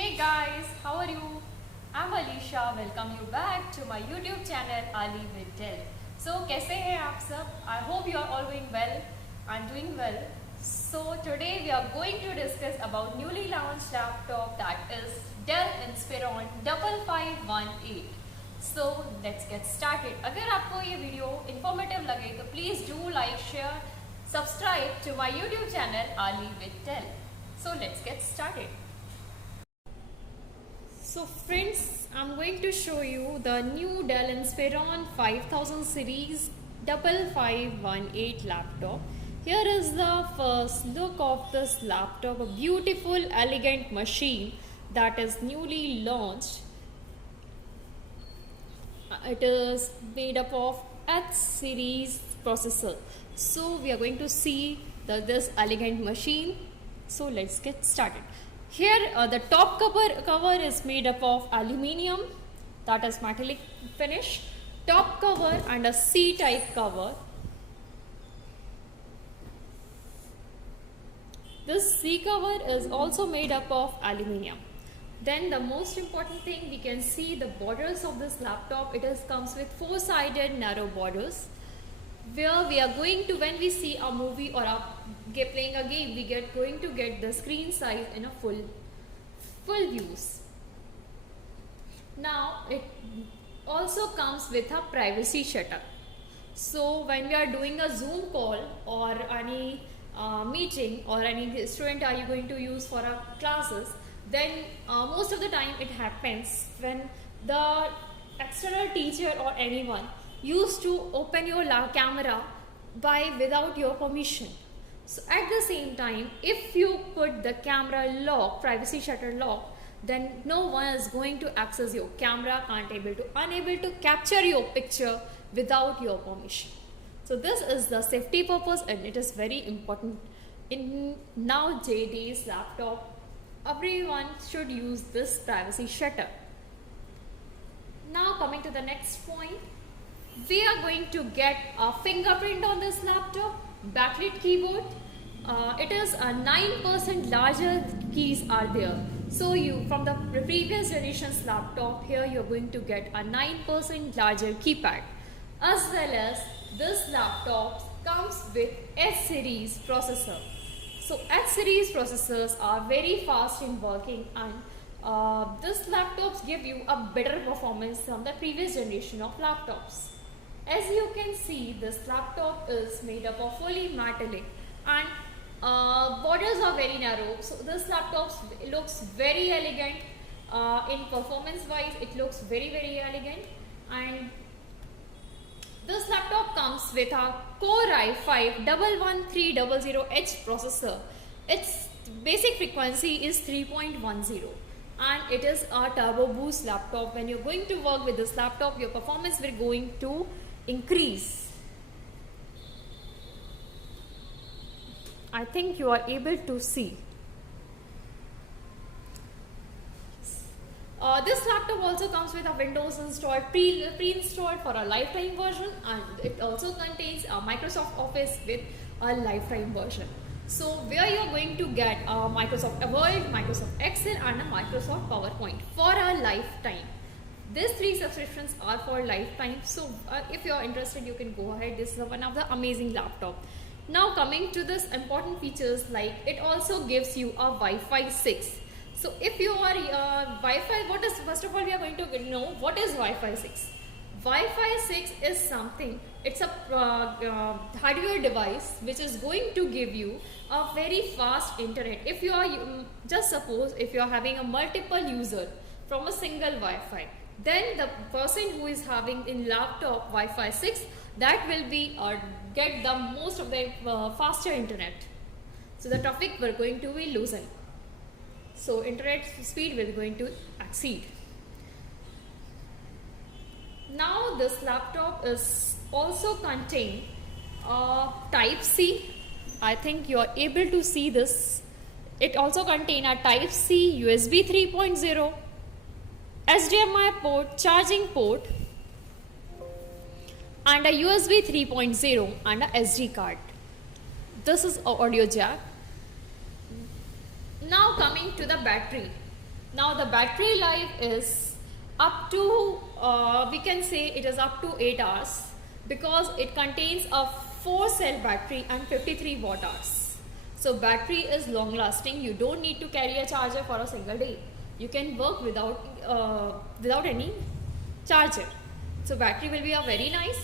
Hey guys, how are you? I'm Alisha. Welcome you back to my YouTube channel Ali with Dell. So कैसे हैं आप सब? I hope you are all doing well. I'm doing well. So today we are going to discuss about newly launched laptop that is Dell Inspiron 5518. So let's get started. अगर आपको ये video informative लगे तो please do like, share, subscribe to my YouTube channel Ali with Dell. So let's get started. So friends, I'm going to show you the new Dell Inspiron 5000 series 5518 laptop. Here is the first look of this laptop, a beautiful elegant machine that is newly launched. It is made up of H series processor. So we are going to see this elegant machine. So let's get started. Here the top cover is made up of aluminium, that is metallic finish, top cover and a C-type cover. This C cover is also made up of aluminium. Then the most important thing, we can see the borders of this laptop. It comes with four-sided narrow borders, where we are going to, when we see a movie or playing a game, we going to get the screen size in a full views. Now it also comes with a privacy shutter. So when we are doing a Zoom call or any meeting or any student are you going to use for our classes, then most of the time it happens when the external teacher or anyone used to open your camera without your permission. So at the same time, if you put the camera lock, privacy shutter lock, then no one is going to access your camera, unable to capture your picture without your permission. So this is the safety purpose, and it is very important in nowadays laptop. Everyone should use this privacy shutter. Now coming to the next point, we are going to get a fingerprint on this laptop, backlit keyboard. It is a 9% larger keys are there. So you, from the previous generation's laptop, here you're going to get a 9% larger keypad. As well as this laptop comes with H series processor. So H series processors are very fast in working, and this laptops give you a better performance from the previous generation of laptops. As you can see, this laptop is made up of fully metallic, and borders are very narrow. So this laptop looks very elegant. In performance wise, it looks very elegant. And this laptop comes with a Core i5 11300H processor. Its basic frequency is 3.10. And it is a turbo boost laptop. When you're going to work with this laptop, your performance will going to increase. I think you are able to see. This laptop also comes with a Windows installed, pre-installed for a lifetime version, and it also contains a Microsoft Office with a lifetime version. So where you are going to get a Microsoft Word, Microsoft Excel and a Microsoft PowerPoint for a lifetime. These three subscriptions are for lifetime. So if you are interested, you can go ahead. This is one of the amazing laptop. Now coming to this important features, like it also gives you a Wi-Fi 6. So if you are Wi-Fi, what is, first of all we are going to know what is Wi-Fi 6. Wi-Fi 6 is something, it's a hardware device which is going to give you a very fast internet. If you are, just suppose if you are having a multiple user from a single Wi-Fi, then the person who is having in laptop Wi-Fi 6, that will be get the most of the faster internet. So the traffic will going to be loosened. So internet speed will going to exceed. Now this laptop is also contain Type C. I think you are able to see this. It also contain a Type C, USB 3.0, HDMI port, charging port, and a USB 3.0 and a SD card. This is a audio jack. Now coming to the battery. Now the battery life is up to, we can say it is up to 8 hours, because it contains a 4 cell battery and 53 watt hours. So battery is long lasting. You don't need to carry a charger for a single day. You can work without any charger. So battery will be a very nice.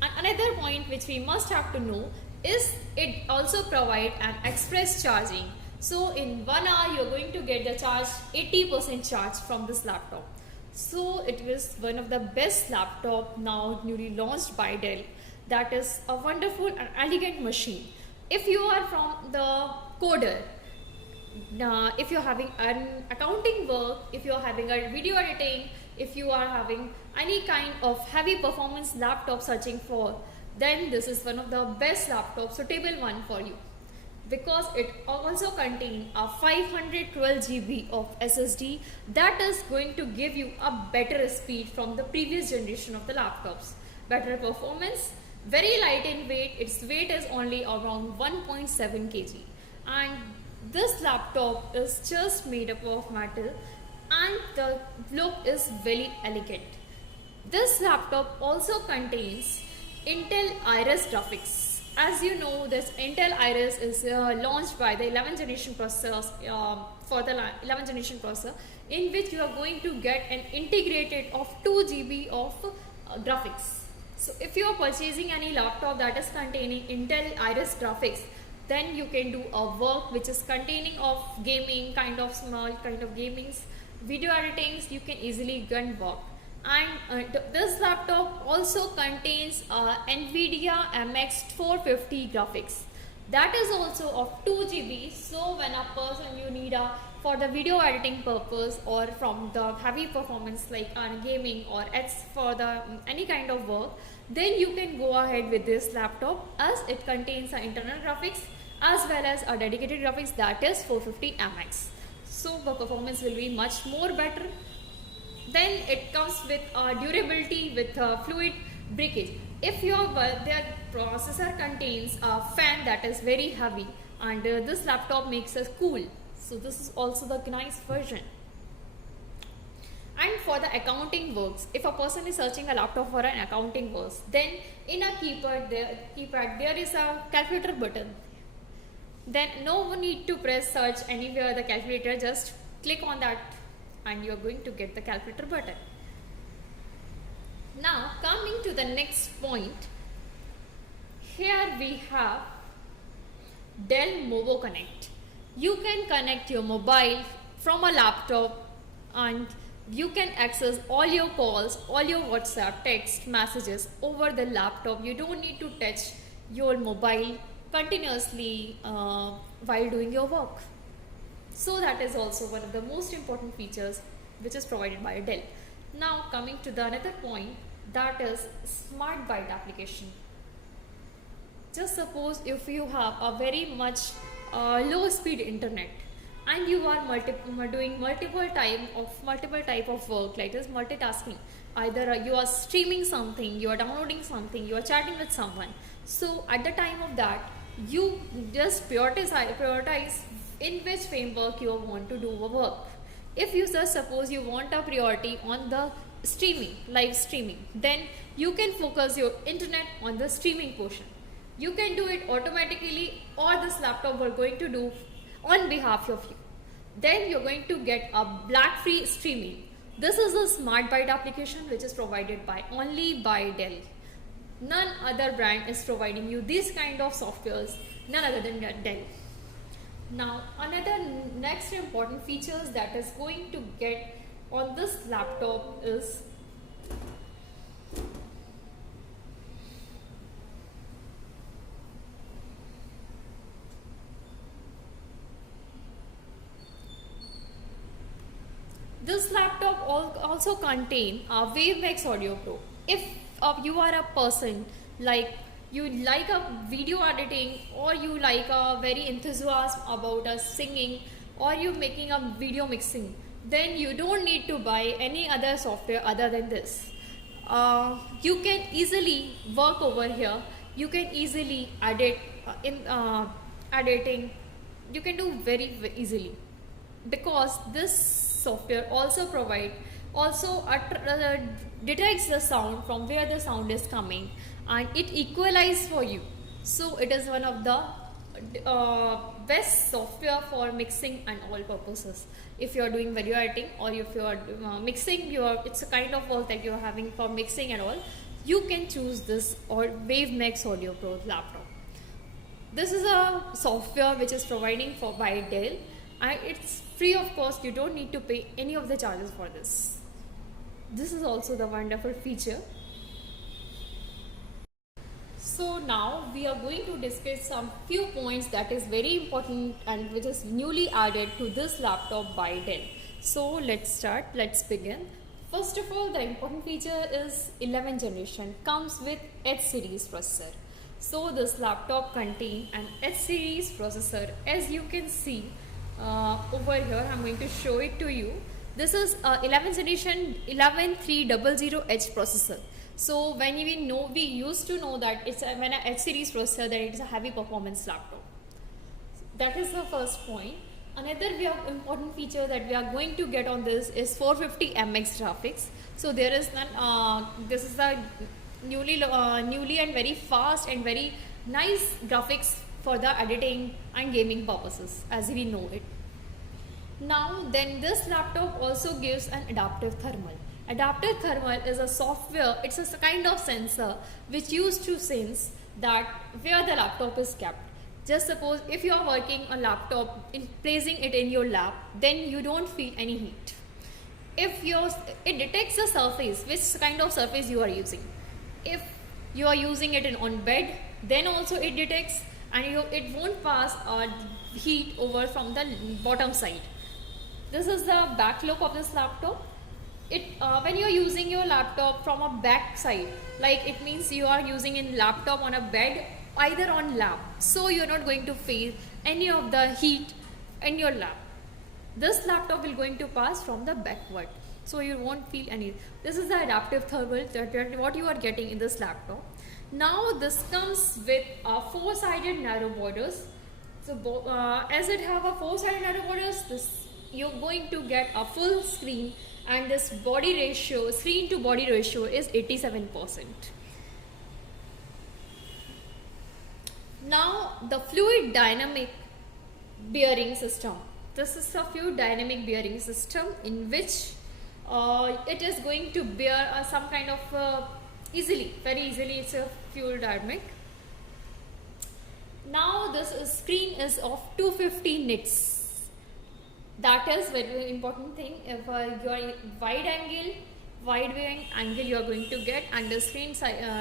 And another point which we must have to know is it also provide an express charging. So in 1 hour you are going to get the charge 80% charge from this laptop. So it is one of the best laptop now newly launched by Dell. That is a wonderful and elegant machine. If you are from the coder, if you're having an accounting work, if you're having a video editing, if you are having any kind of heavy performance laptop searching for, then this is one of the best laptops, suitable one for you, because it also contains a 512 GB of SSD that is going to give you a better speed from the previous generation of the laptops, better performance, very light in weight. Its weight is only around 1.7 kg, and this laptop is just made up of metal and the look is very elegant. This laptop also contains Intel Iris graphics. As you know, this Intel Iris is launched by the 11th generation processor, for the 11th generation processor, in which you are going to get an integrated of 2 GB of graphics. So if you are purchasing any laptop that is containing Intel Iris graphics, then you can do a work which is containing of gaming, kind of small kind of gamings, video editings, you can easily gun work. And this laptop also contains NVIDIA MX 450 graphics. That is also of 2 GB. So when a person you need for the video editing purpose, or from the heavy performance like gaming, or for the any kind of work, then you can go ahead with this laptop, as it contains internal graphics as well as a dedicated graphics, that is 450 MX. So the performance will be much more better. Then it comes with durability with fluid breakage. If their processor contains a fan that is very heavy, and this laptop makes us cool, so this is also the nice version. And for the accounting works, if a person is searching a laptop for an accounting works, then in a keypad there is a calculator button. Then no need to press search anywhere the calculator, just click on that and you are going to get the calculator button. Now coming to the next point, here we have Dell Movo Connect. You can connect your mobile from a laptop and you can access all your calls, all your WhatsApp, text messages over the laptop. You don't need to touch your mobile continuously while doing your work. So that is also one of the most important features which is provided by Dell. Now coming to the another point, that is Smart Byte application. Just suppose if you have a very much low speed internet and you are doing multiple type of work, like this multitasking. Either you are streaming something, you are downloading something, you are chatting with someone. So at the time of that, you just prioritize in which framework you want to do a work. If you just suppose you want a priority on the streaming, live streaming, then you can focus your internet on the streaming portion. You can do it automatically, or this laptop are going to do on behalf of you. Then you're going to get a black free streaming. This is a Smart Byte application which is provided only by Dell. None other brand is providing you these kind of softwares, none other than Dell. Now another next important features that is going to get on this laptop is this laptop also contain a WaveMax Audio Pro. If you are a person like you like a video editing, or you like a very enthusiasm about singing, or you making a video mixing, then you don't need to buy any other software other than this. You can easily work over here. You can easily edit editing. You can do very easily, because this software also detects the sound from where the sound is coming, and it equalizes for you. So it is one of the best software for mixing and all purposes. If you are doing video editing, or if you are mixing it's a kind of work that you are having for mixing and all, you can choose this or WaveMax Audio Pro laptop. This is a software which is providing by Dell, and it's free of cost. You don't need to pay any of the charges for this. This is also the wonderful feature. So now we are going to discuss some few points that is very important and which is newly added to this laptop by Dell. So let's begin. First of all, the important feature is 11th generation, comes with H series processor. So this laptop contains an H series processor. As you can see over here, I'm going to show it to you. This is 11th generation 11300H processor. So when we used to know that it's when a H series processor, that it's a heavy performance laptop. That is the first point. Another important feature that we are going to get on this is 450 MX graphics. So there is none. This is the newly and very fast and very nice graphics for the editing and gaming purposes, as we know it. Now then, this laptop also gives an adaptive thermal. Adaptive thermal is a software, it's a kind of sensor which used to sense that where the laptop is kept. Just suppose if you are working on laptop, placing it in your lap, then you don't feel any heat. It detects the surface, which kind of surface you are using. If you are using it on bed, then also it detects, and it won't pass heat over from the bottom side. This is the back look of this laptop. When you are using your laptop from a back side, like it means you are using in laptop on a bed, either on lap, so you're not going to feel any of the heat in your lap. This laptop will going to pass from the backward, so you won't feel any. This is the adaptive thermal that what you are getting in this laptop. Now this comes with 4-sided narrow borders. So as it have a 4-sided narrow borders, you're going to get a full screen, and this body ratio, screen to body ratio, is 87%. Now the fluid dynamic bearing system. This is a fluid dynamic bearing system in which it is going to bear some kind of very easily it's a fluid dynamic. Now this screen is of 250 nits. That is very important thing. If you are wide angle you are going to get, and the screen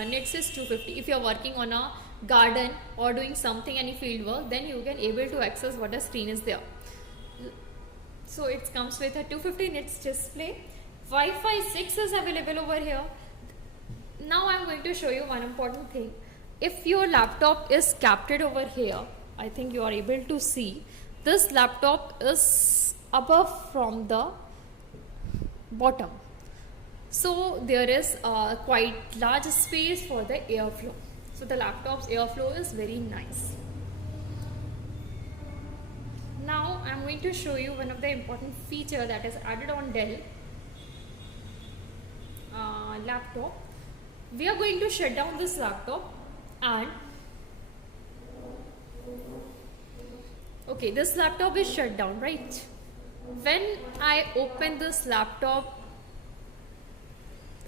nits is 250. If you are working on a garden or doing something, any field work, then you can able to access what the screen is there. So it comes with a 250 nits display. Wi-Fi 6 is available over here. Now I am going to show you one important thing. If your laptop is captured over here, I think you are able to see this laptop is above from the bottom. So there is quite large space for the airflow. So the laptop's airflow is very nice. Now I am going to show you one of the important feature that is added on Dell laptop. We are going to shut down this laptop, and okay, this laptop is shut down, right? When I open this laptop,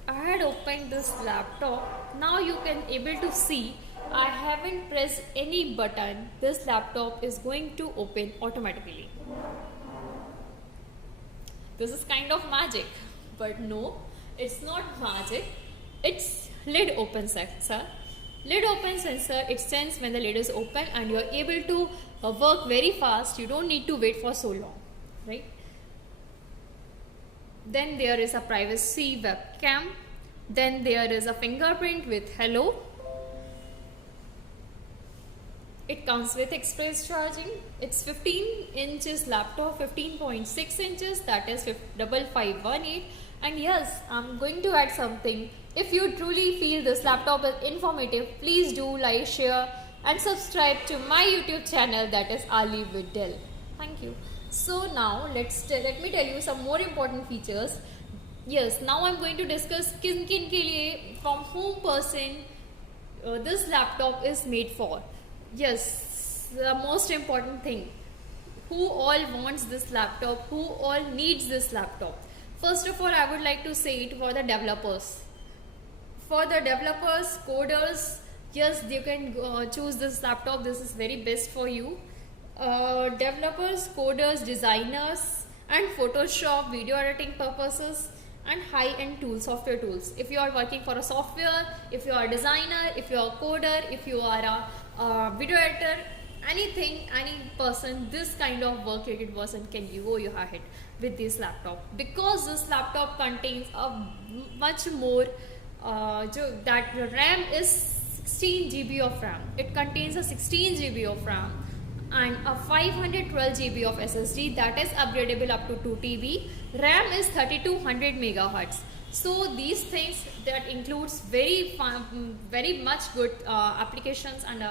I had opened this laptop. Now you can able to see I haven't pressed any button. This laptop is going to open automatically. This is kind of magic, but no, it's not magic. It's lid open sensor. Lid open sensor, it senses when the lid is open, and you are able to work very fast. You don't need to wait for so long, right? Then there is a privacy webcam. Then there is a fingerprint with hello. It comes with express charging. It's 15 inches laptop, 15.6 inches, that is 5518. And yes, I'm going to add something. If you truly feel this laptop is informative, please do like, share and subscribe to my YouTube channel, that is Ali with Dell. Thank you. So now let me tell you some more important features. Yes, now I'm going to discuss किन किन के लिए from whom person this laptop is made for. Yes, the most important thing. Who all wants this laptop? Who all needs this laptop? First of all, I would like to say it for the developers. For the developers, coders, yes, you can choose this laptop. This is very best for you. Developers, coders, designers, and Photoshop, video editing purposes, and high-end tools, software tools. If you are working for a software, if you are a designer, if you are a coder, if you are a video editor, anything, any person, this kind of work related person can go ahead with this laptop, because this laptop contains a much more that RAM is 16 GB of RAM. It contains a 16 GB of RAM and a 512 GB of SSD that is upgradable up to 2 TB. RAM is 3200 megahertz. So these things that includes very much good applications and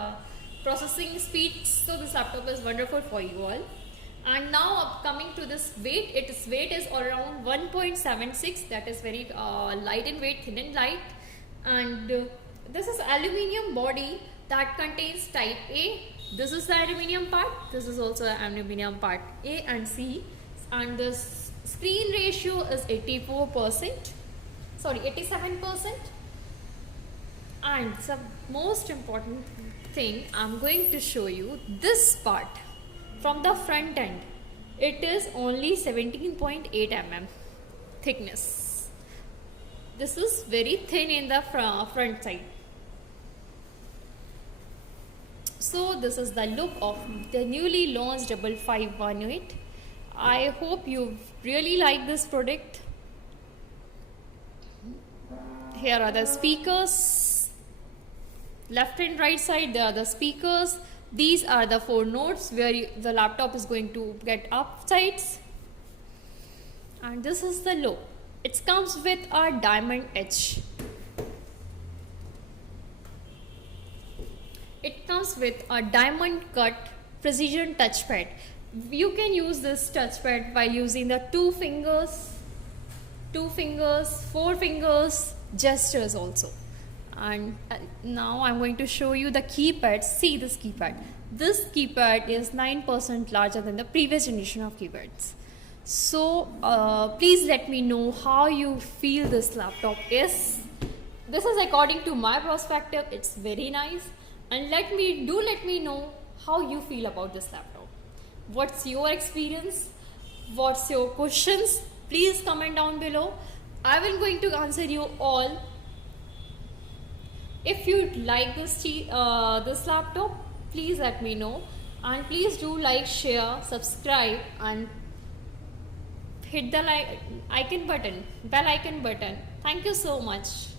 processing speed. So this laptop is wonderful for you all. And now coming to this weight, its weight is around 1.76. That is very light in weight, thin and light. And this is aluminium body that contains type A. This is the aluminium part. This is also the aluminium part A and C. And the screen ratio is 87%. And the most important thing, I'm going to show you this part from the front end. It is only 17.8 mm thickness. This is very thin in the front side. So this is the look of the newly launched 5518. I hope you really like this product. Here are the speakers. Left and right side there are the speakers. These are the 4 nodes where the laptop is going to get upsides. And this is the look. It comes with a diamond edge. It comes with a diamond cut precision touchpad. You can use this touchpad by using the 2 fingers, 4 fingers gestures also. And now I'm going to show you the keypad. See this keypad. This keypad is 9% larger than the previous generation of keypads. So please let me know how you feel this laptop is. This is according to my perspective. It's very nice. And let me know how you feel about this laptop. What's your experience? What's your questions? Please comment down below. I will going to answer you all. If you like this laptop, please let me know, and please do like, share, subscribe, and hit the bell icon button. Thank you so much.